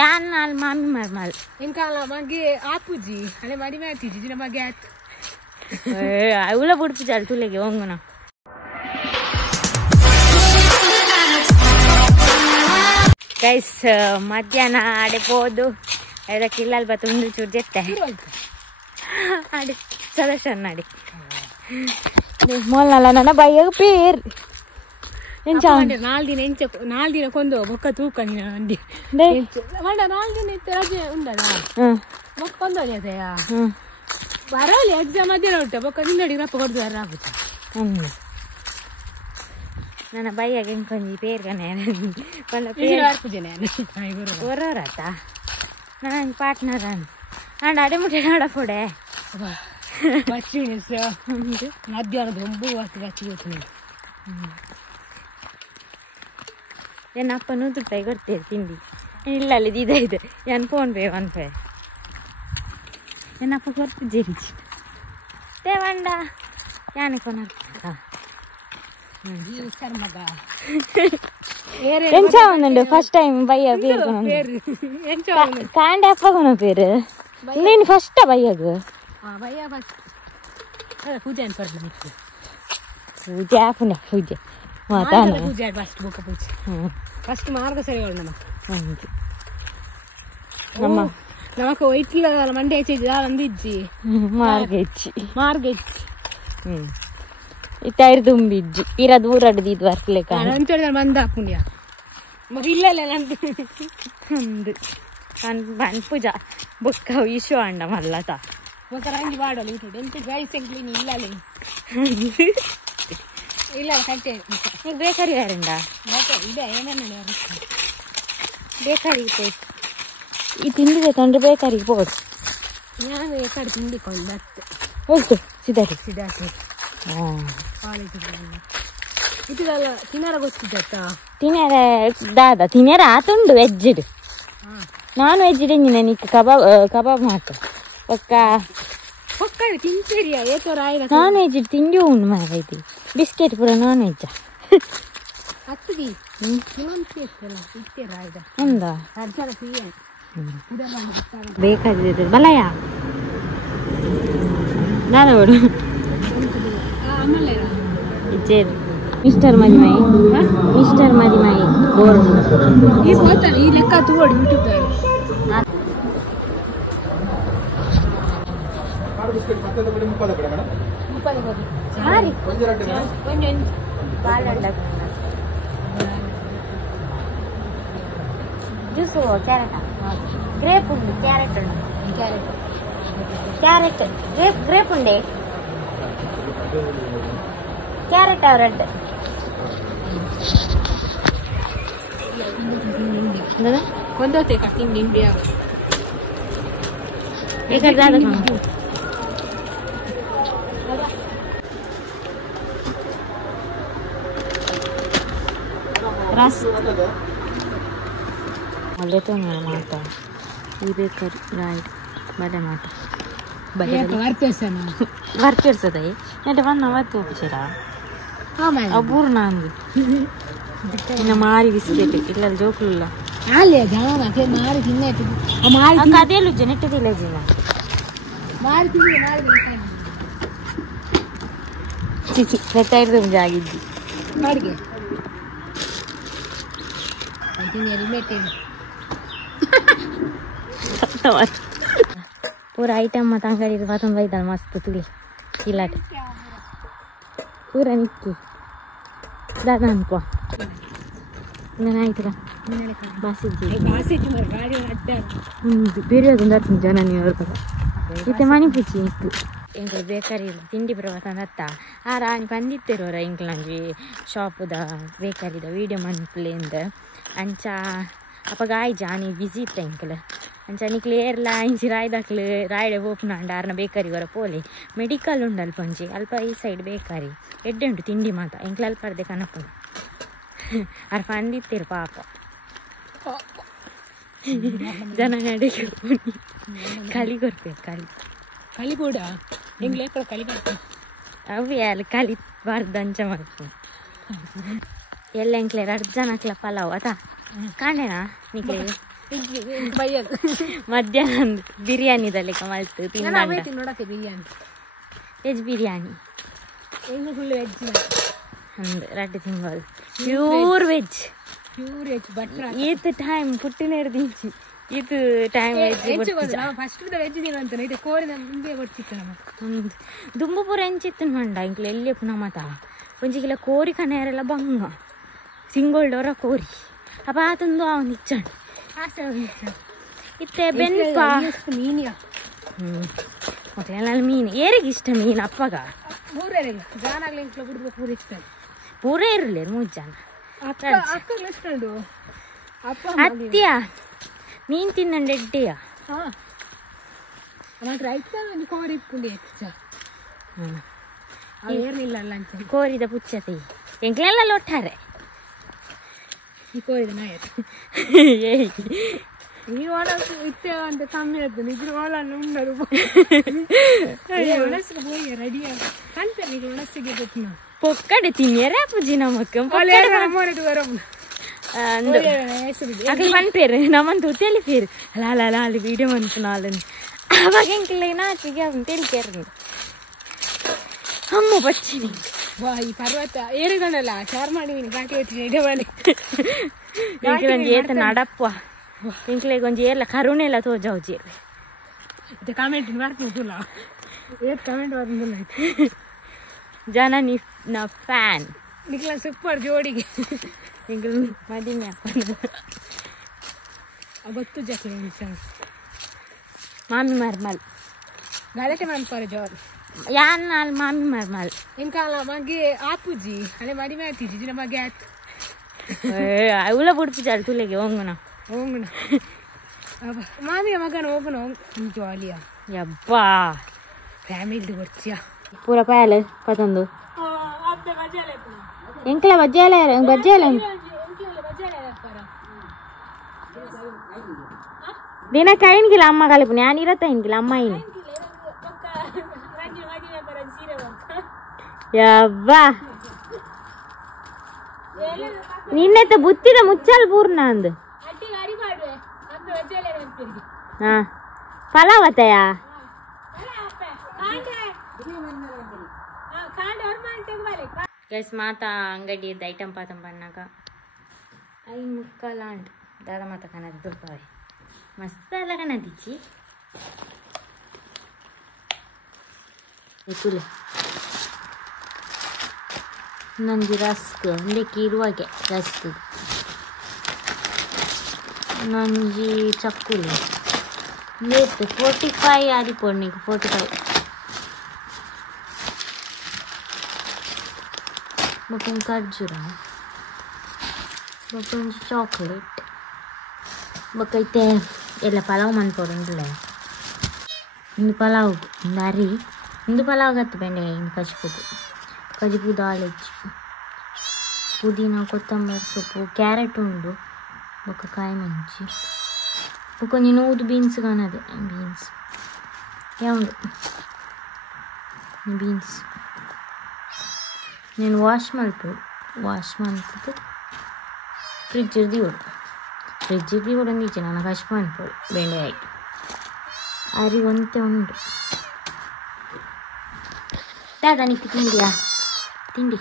ಯಾನ್ ಅಲ್ಲಿ ಮಾಮಿ ಮಾಲ್ ಇಂಕಾಲ ಮಗೆ ಆಪುಜಿ ಹಳೆ ಮಾಡಿ ಮಾಡ್ತಿದ್ದಿ ದಿನ ಮಗೆ ಆಯ್ತು ಅವಳ ಬಿಡ್ತಿದ್ದಾಳೆ ತುಲೆಗೆ ಹೋಗೋಣ ಗೈಸ್ ಮಧ್ಯಾಹ್ನ ಆಡಿಬೋದು ಅದಕ್ಕೆ ಇಲ್ಲಲ್ಲಿ ಬತ್ತು ಒಂದು ಚೂರು ಜೆತ್ತೆ ಆಡಿ ಸದಸ್ಯನ ಆಡಿ ಮೊಲ್ಲ ನನ್ನ ಬೈಯಾಗ ಪೇರ್ ನಾಲ್ಕು ದಿನ ಕೊಂದು ಬೊಕ್ಕ ತೂಕ ಅಂಡಿ ಮಂಡ 4 ದಿನ ಇತ್ತು ರಜೆ ಉಂಡಲ್ಲ ಬೊಕ್ಕೊಂದು ಅದೇಯ ಬರಲಿ ಎಕ್ಸಾಮ್ ಮಧ್ಯಾಹ್ನ ಉಂಟು ಬೊಕ್ಕ ನಿಂದಡಿ ರಪ್ಪ ಕೊಡ್ದು ಆಗುತ್ತೆ ನನ್ನ ಬೈಯಾಗ ಹೆಂಗೆ ಪೇರ್ಗನೆ ಹೊರತ ನಾನು ಪಾರ್ಟ್ನರ್ ಅಂಡ್ ಅಡೆ ಮುಟ್ಟೆ ನೋಡಪೋಡೆ ಮಧ್ಯಾಹ್ನದ 9 ಗಂಟೆ ಏನಪ್ಪ 100 ರೂಪಾಯಿ ಕೊಡ್ತೇವೆ ತಿಂಡಿ ಇಲ್ಲ ಅಲ್ಲಿ ಇದೆ ಏನು ಫೋನ್ ಪೇ ಏನಪ್ಪ ಕೊಡ್ತಿದ್ದೀರಿ ದೇವಂಡ ಯಾನೆ ಕೊನ ಎಂಚ ಒಂದುಂಡು ಫಸ್ಟ್ ಟೈಮ್ ಬಯ್ಯ ಪೇರು ಕಾಂಡೆ ಅಪ್ಪಗನ ಪೇರು ನೀನು ಫಸ್ಟ್ ಬಯ್ಯಾಗ ಪೂಜೆ ಪೂಜೆ ಪುಣ್ಯ ಪೂಜೆ ಮಾತಾಡ ಪೂಜೆ ಫಸ್ಟ್ ಮಾರ್ಗ ಸರಿ ನಮ್ಮ ನಮಕ್ ವೈಟ್ಲ ಮಂಡೆ ಹೆಚ್ಚಿ ಅಂದಿಜ್ಜಿ ಮಾರ್ಗ ಹೆಚ್ಚಿ ಇತ್ತಾರು ತುಂಬಿಜ್ಜಿ ಇರ ದೂರ ಅಡ್ದಿದ್ ವರ್ಕ್ಲೆಕ್ಕ ಬಂದ ಪುಣ್ಯ ಮಗ ಇಲ್ಲಲ್ಲ ನಂದು ಬನ್ ಪೂಜಾ ಬೊಕ್ಕ ವಿಶ್ವ ಅಂಡ ಮಲ್ಲತ ಬೊಕ್ಕ ರಂಗಿ ಬಾಡಲ್ಲ ಇಟ್ಟು ಎಂತ ಗೈಸ್ ಎಂಕ್ಲಿನಿ ಇಲ್ಲಲ್ಲ ಇಲ್ಲ ಕಟ್ಟೆ ಈಗ ಬೇಕರಿ ಯಾರಿಂದ ಇದೆ ಏನೇನು ಬೇಕರಿಗೆ ಪೋಯ್ತು ಈ ತಿಂಡಿದೆ ತಂದ್ರೆ ಬೇಕರಿಗೆ ಪೋದು ನಾನು ಕಡೆ ತಿಂಡಿಕೊಂಡು ಬತ್ತೆ ಹೋಯ್ತು ಸಿದಾರಿ ಇದಲ್ಲ ತಿನ್ನರ ಗೊತ್ತಿದ್ದ ತಿನ್ನರ ದಾದ ತಿನ್ನರ ಆತುಂಡು ವೆಜ್ಜಿಡ್ ನಾನ್ ವೆಜ್ ಇಡೀನಿ ನಿಕ್ಕ ಕಬಾಬ್ ಮಾತು ಒಕ್ಕ ಒಕ್ಕಡೆ ತಿಂತೀರಿಯಾ ಏತೋರ ಆಯ್ದ ನಾನ್ ವೆಜ್ ತಿಂಡಿ ಉಂಡು ಮಾರೈತಿ ಬಿಸ್ಕೆಟ್ ಪೂರ ನಾನ್ ವೆಜ್ಜ ಹತ್ತಿದಿ ಇನ್ನೊಂದು ಇತ್ತಲ್ಲ ಇತ್ತೇರ ಆಯ್ದ ಎಂದ ಅರ್ಜನ ಫ್ರೀ ಬೇಕಾಗಿದೆ ಬಲಯ ದಾದವಡು ಮಿಸ್ಟರ್ ಮದಿಮಾಯಿ ಬೋರ್ ಈ ಲೆಕ್ಕ ತಗೋಡಿ ಯೂಟ್ಯೂಬ್ ಜ್ಯೂಸು ಕ್ಯಾರೆಟ್ ಗ್ರೇಪ್ ಉಂಡು ಕ್ಯಾರೆಟ್ ಗ್ರೇಪ್ ಉಂಡೆ ಕ್ಯಾರೆಟ್ ರೆಡ್ ಕೊಂದೋತೆ ಕಟ್ಟಿಂಗ್ ಇಂಡಿಯಾ ರಸ್ ಒಳ್ಳೆ ಮಾತ ಈ ಬೇಕರಿ ರೈಟ್ ಬಲೆ ಮಾತ ವರ್ತಿರ್ಸದ ಎಂಟ ಬಣ್ಣ ವರ್ತಿ ಒಪ್ಪಿಸಿರ ಅಬ್ಬೂರು ನಾನು ಇನ್ನು ಮಾರಿ ಬಿಸ್ಕೆಟ್ ಇಲ್ಲ ಜೋಕುಲ್ಲ ಮಾರಿ ತಿನ್ನೆ ಅದೇಲು ನೆಟ್ಟಿದಿಲ್ಲ ಜೀವ ಚಿಚಿ ನೆಟ್ಟಾಯ್ದು ಆಗಿದ್ದಿ ಮಾಡಿಗೆ ಪೂರ ಐಟಮ್ ಮತ್ತು ಅಂಗಡಿ ಮತ್ತೊಂದು ಬೈದಲ್ಲ ಮಸ್ತ್ ತುಳಿ ಕಿಲಾಟಿ ಪೂರ ನಿಕ್ಕಿ ದಾದ ಅನ್ಕೋ ಆಯ್ತಲ್ಲ ಬೇರೆ ಅದೊಂದು ಜನ ನೀವು ಮತ್ತೆ ಮನೆ ಪೂಜಿ ಇತ್ತು ಎಂಕ್ಲು ಬೇಕರಿ ತಿಂಡಿ ಬರುವಾಗ ತಂದತ್ತ ಆ ರಾಣಿ ಬಂದಿತ್ತಿರೋರ ಎಂಕ್ಲು ನಂಗೆ ಶಾಪುದ ಬೇಕರಿದ ವೀಡಿಯೋ ಮನ್ಪ್ಲೇಂದ ಅಂಚ ಅಪ್ಪಗಾಯ್ ಜಾನಿ ಬಿಸಿ ಇತ್ತ ಎಂಕ್ಲು ಅಂಚ ನಿಕ್ಲು ಏರ್ಲ ಇಂಚಿ ರಾಯ್ದಾಕ್ಲು ರಾಯ್ಡೆ ಓಪುನಾಂಡ ಆರ್ನ ಬೇಕರಿ ಹೊರ ಪೋಲೆ ಮೆಡಿಕಲ್ ಉಂಡು ಅಲ್ಪ ಒಂಜಿ ಅಲ್ಪ ಈ ಸೈಡ್ ಬೇಕರಿ ಎಡ್ಡೆ ಉಂಟು ತಿಂಡಿ ಮಾತ ಎಂಕ್ಲು ಅಲ್ಪ ಅರ್ದೆ ಕನಪು ಅರ್ಪ ಅಂದಿತ್ತಿರು ಪಾಪ ಜನ ನಡಿಗೆ ಕಲಿ ಕೊಡ್ಬೇಕು ಕಲಿ ಕೂಡ ಎಂಗ್ಲೆ ಕಲಿ ಬರ್ತೀನಿ ಅವು ಅಲ್ಲಿ ಕಲಿಬಾರ್ದು ಅಂಚ ಮಾಡ್ತೀನಿ ಎಲ್ಲ ಎಂಕ್ಲೆ 2 ಜನಕ್ಲ ಪಲಾವ್ ಆತ ಕಾಂಡೆನಾ ನಿಕ್ಲೆ ಬೈಯದು ಮಧ್ಯಾಹ್ನ ಬಿರಿಯಾನಿದಲ್ಲಿ ಮಲ್ತು ತಿನ್ನೋಕೆ biryani veg biryani full veg ಅಂದು ರಡ್ಡು ತಿಂಗಳು ಪ್ಯೂರ್ ವೆಜ್ ಬಟ್ರ ಈತ್ ಟೈಮ್ ಪುಟ್ಟಿನ ಹಿಡ್ದಿಂಚಿ ಇದು ಟೈಮ್ ಫಸ್ಟ್ ವೆಜ್ ತಿನ್ನುವಂತ ಇದು ಕೋರಿದ ಮುಂದೆ ಕೊಡ್ತಿತ್ತು ನಮ್ಮ ದುಂಬು ಪೂರ ಎಂಚಿತ್ತು ಮಂಡ ಇಂಕ್ಲ ಎಲ್ಲಿ ಪುನಃ ಮತ ಒಂಜಿಗಿಲ್ಲ ಕೋರಿ ಕನೆಯರೆಲ್ಲ ಬಂಗ ಸಿಂಗೋಲ್ಡವರ ಕೋರಿ ಅಪ್ಪ ಆತಂದು ಅವನು ಇಚ್ಚಂಡು ಇತ್ತೆ ಬೆನ್ಪ ಮೀನಿಯ ಮಕ್ಕಳೆಲ್ಲ ಮೀನು ಏರಿಗೆ ಇಷ್ಟ ಮೀನು ಅಪ್ಪಗ ಮೂರೇರಿಲ್ಲ ಜಾನಾಗ್ಲಿ ಇಂಕ್ಲ ಬಿಡ್ಬೇಕು ಪೂರ ಇಷ್ಟ ಪೂರೇ ಇರಲಿ 3 ಜನ ಅಕ್ಕಗಳು ಇಷ್ಟುಂಡು ಅತ್ಯ ಮೀನು ತಿನ್ನಂಡು ಎಡ್ಡೆಯ ಕೋರಿ ಇಟ್ಕೊಂಡು ಏನಿಲ್ಲ ಅಂತ ಕೋರಿದ ಪುಚ್ಚತೆ ಎಂಕ್ಲೆಲ್ಲ ಲೊಟ್ಟಾರೆ ಈ ಕೋರಿದ ನಾಯತ್ ಈ ಒಣಸು ಇತ್ತೆ ಅಂತ ಕಮ್ಮಿ ಆಯ್ತು ನಿಜ ಒಳನ್ನು ಉಂಡರು ಒಣಸಿಗೆ ಹೋಗಿ ರೆಡಿಯ ಕಾಣ್ತಾರೆ ಈಗ ಒಣಸಿಗೆ ಗೊತ್ತು ಪೊಕ್ಕಡೆ ತಿನ್ನಿಯರೇ ಪೂಜಿ ನಮಕ್ ಅಕ್ಲಿ ಮನ್ ಪೇರು ನಮ್ಮಂತ ತೇಲಿ ಪೇರು ಅಲ್ಲ ಅಲ್ಲಿ ವೀಡಿಯೋ ಮಂತು ನಾಳನ್ನು ಅವಾಗ ಎಂಕಿಲ್ಲ ನಾಚಿಗೆ ಅವನು ತೇಲಿಕೇರು ಅಮ್ಮ ಬಚ್ಚಿನಿ ಈ ಪರ್ವತ ಏರುಗಣಲ್ಲ ಶಾರ್ ಮಾಡಿದೀನಿ ಘಾಟಿ ಹೊತ್ತಿಗೆ ಇಡೇ ಮಾಡಿ ಇಂಕ್ಲೊಂದು ಏತ ನಡಪ್ಪ ಇಂಕ್ಲೆಗೆ ಒಂಜಿ ಎಲ್ಲ ಕರುಣೆ ಎಲ್ಲ ತೋಜಾವ್ಜಿ ಇದು ಕಾಮೆಂಟ್ ಮಾಡ್ತೀನಿ ಏತ್ ಕಾಮೆಂಟ್ ಬರ್ತಿಲ್ಲ ಜನ ನಾ ಫ್ಯಾನ್ ನಿಕ್ಲ ಸೂಪರ್ ಜೋಡಿಗೆ ಎಂಕ್ಲು ಮದಿಮೆ ಗೊತ್ತು ಜಕ್ಲಿ ಮಾಮಿ ಮರ್ಮಲ್ ಗಲಾಟೆ ಮಾಡ್ತಾರೆ ಜೋರು ಯಾನ್ ನಾಲ್ ಮಾಮಿ ಮರ್ಮಲ್ ಇಂಕಾಲ ಮಗೆ ಆಪುಜಿ ಅಲ್ಲೇ ಮಡಿಮೆ ಆತಿಜಿ ದಿನ ಮಗೆ ಆಯ್ತು ಅವಳ ಬಿಡ್ತಿದ್ದಾಳೆ ತುಲೆಗೆ ಹೋಗೋಣ ಮಾಮಿಯ ಮಗನ ಹೋಗೋಣ ಜಾಲಿಯ ಯಬ್ಬಾ ಫ್ಯಾಮಿಲಿ ಬರ್ತೀಯ ಪೂರ ಪಾಯಲೆ ಪತಂದು ಎಂಕ್ಲ ಬಜ್ಜಾಲೆ ದಿನ ಕೈನ್ಗಿಲ್ಲ ಅಮ್ಮ ಕಲಿಪು ನಾನು ಇರತ್ತ ಇನ್ಗಿಲ್ಲ ಅಮ್ಮ ಇನ್ನು ಯವ್ವಾ ನಿನ್ನೆತ್ತ ಬುತ್ತಿದ ಮುಚ್ಚಲ್ ಪೂರ್ಣ ಅಂದು ಹಾ ಪಲಾವತಯಾ ಗೈಸ್ ಮಾತಾ ಅಂಗಡಿಯದ್ದು ಐಟಮ್ ಪಾತಂ ಪನ್ನಾಗ 5:45 ದಾದ ಮಾತ ಕನದ ದುರ್ಪಾವೆ ಮಸ್ತ್ ಅಲ್ಲ ಕನದಿಚ್ಚಿ ತುಲೆ ನಂಜಿ ರಸ್ಕ್ ಅಂದಕ್ಕೆ ಇರುವಾಗೆ ರಸ್ಕ್ ನಂಜಿ ಚಕ್ಕುಲಿ ಲೇಟ್ 45 ಆದಿಪೋಡು ನೀನು 45 ಬೊಕೊಂದು ಖರ್ಜೂರ ಬೊಕೊಂದು ಚಾಕ್ಲೇಟ್ ಬೊಕೈತೆ ಎಲ್ಲ ಪಲಾವ್ ಮನ್ಪೋಡುಂಡ್ಲೆ ಇಂದು ಪಲಾವ್ ಇಂದು ಅರಿ ಇಂದು ಪಲಾವ್ ಗತ್ತು ಬೆಂಡೆ ಇಂದು ಕಜಿಪು ದಾಲ್ ಹೆಚ್ಚು ಪುದೀನ ಕೊತ್ತಂಬರಿ ಸೊಪ್ಪು ಕ್ಯಾರೆಟ್ ಉಂಡು ಬೊಕ್ಕ ಕಾಯಿ ಮಂಚಿ ಬೊಕೊಂಜಿ ನೂದು ಬೀನ್ಸ್ ಕಾಣದೆ ಬೀನ್ಸ್ ಯಾವುದು ಬೀನ್ಸ್ నేను వాష్ ಮಾಡ್ತಿದ್ದು ಫ್ರಿಜ್ ಇರ್ದಿ ಹೊಡಂದಿಚ್ಚೆ ನಾನು ಕಷ್ಟ ಮಾಡ್ಬೋದು ಬೆಂಡೆ ಆಯ್ತು ಅರಿ ಒಂತೆ ಉಂಟು ದಾದ ನಿಕ್ಕಿ ತಿಂಡಿಯಾ ತಿಂಡಿ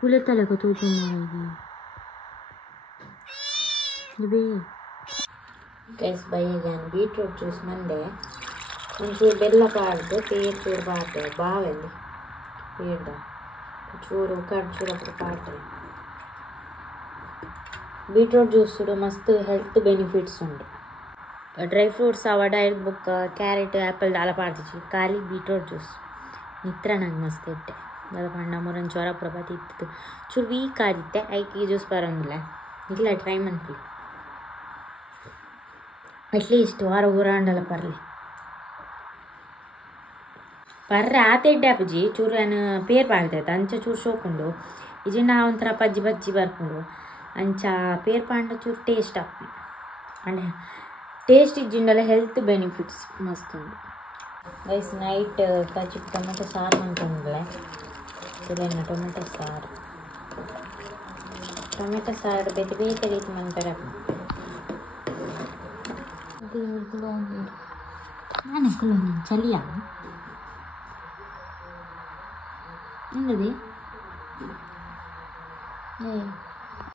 ಕುಳಿತಲೆ ಗೊತ್ತು ಬೇ ಗೈಸ್ ಬೈಯಾಗ ಬೀಟ್ರೂಟ್ ಜ್ಯೂಸ್ ಮಂದೆ ಒಂಚೂರು ಬೆಲ್ಲ ಪಾಡ್ದು ಪೇರ್ ಚೂರು ಪಾಡ್ತೇವೆ ಬಾವೆಲ್ಲಿ ಪೇರ್ದ ಚೂರು ಖರ್ಜೂರ ಪಾಡ್ತೇವೆ ಬೀಟ್ರೂಟ್ ಜ್ಯೂಸ್ ಮಸ್ತ್ ಹೆಲ್ತ್ ಬೆನಿಫಿಟ್ಸ್ ಉಂಟು ಡ್ರೈ ಫ್ರೂಟ್ಸ್ ಅವಡ ಬುಕ್ಕ ಕ್ಯಾರೆಟ್ ಆ್ಯಪಲ್ ದಾಲ ಪಾಡ್ತಿಚ್ಚಿ ಖಾಲಿ ಬೀಟ್ರೂಟ್ ಜ್ಯೂಸ್ ನಿತ್ರ ನಂಗೆ ಮಸ್ತ್ ಇಟ್ಟೆ ದಾದ ಪಂಡ ಮೂರನ್ನು ಜ್ವರ ಪ್ರಭಾತಿ ಇತ್ತು ಚೂರು ವೀಕ್ ಆಗಿತ್ತೆ ಐಕೆ ಜ್ಯೂಸ್ ಬರೋಂಗಿಲ್ಲ ಇಲ್ಲ ಟ್ರೈ ಮಾಡ್ತೀವಿ ಅಟ್ಲೀಸ್ಟ್ ವಾರ ಊರಾಂಡಲ್ಲ ಬರಲಿ ಬರ್ರೆ ಆತೆಡ್ಡೆ ಅಪ್ಪಜಿ ಚೂರು ಏನು ಪೇರ್ ಪಾಡ್ತೈತೆ ಅಂಚ ಚೂರು ಶೋಕೊಂಡು ಇಜಿಂಡ ಒಂಥರ ಪಜ್ಜಿ ಬರ್ಕೊಂಡು ಅಂಚ ಪೇರ್ ಪಾಂಡ ಚೂರು ಟೇಸ್ಟ್ ಅಪ್ಪಿ ಅಂಡ್ ಟೇಸ್ಟ್ ಇಜ್ಜಿಂಡಲ್ಲ ಹೆಲ್ತ್ ಬೆನಿಫಿಟ್ಸ್ ಮಸ್ತ್ ಉಂಟು ಗೈಸ್ ನೈಟ್ ಕಚ್ಚಿ ಟೊಮೆಟೊ ಸಾರು ಮಾಡ್ಕೊಂಡ್ಲೆ ಇದನ್ನು ಟೊಮೆಟೊ ಸಾರು ಬೇತೆ ರೀತಿ ಮಾಡ್ತಾರೆ ನಾನು ಚಳಿಯಾ என்னது ஏய்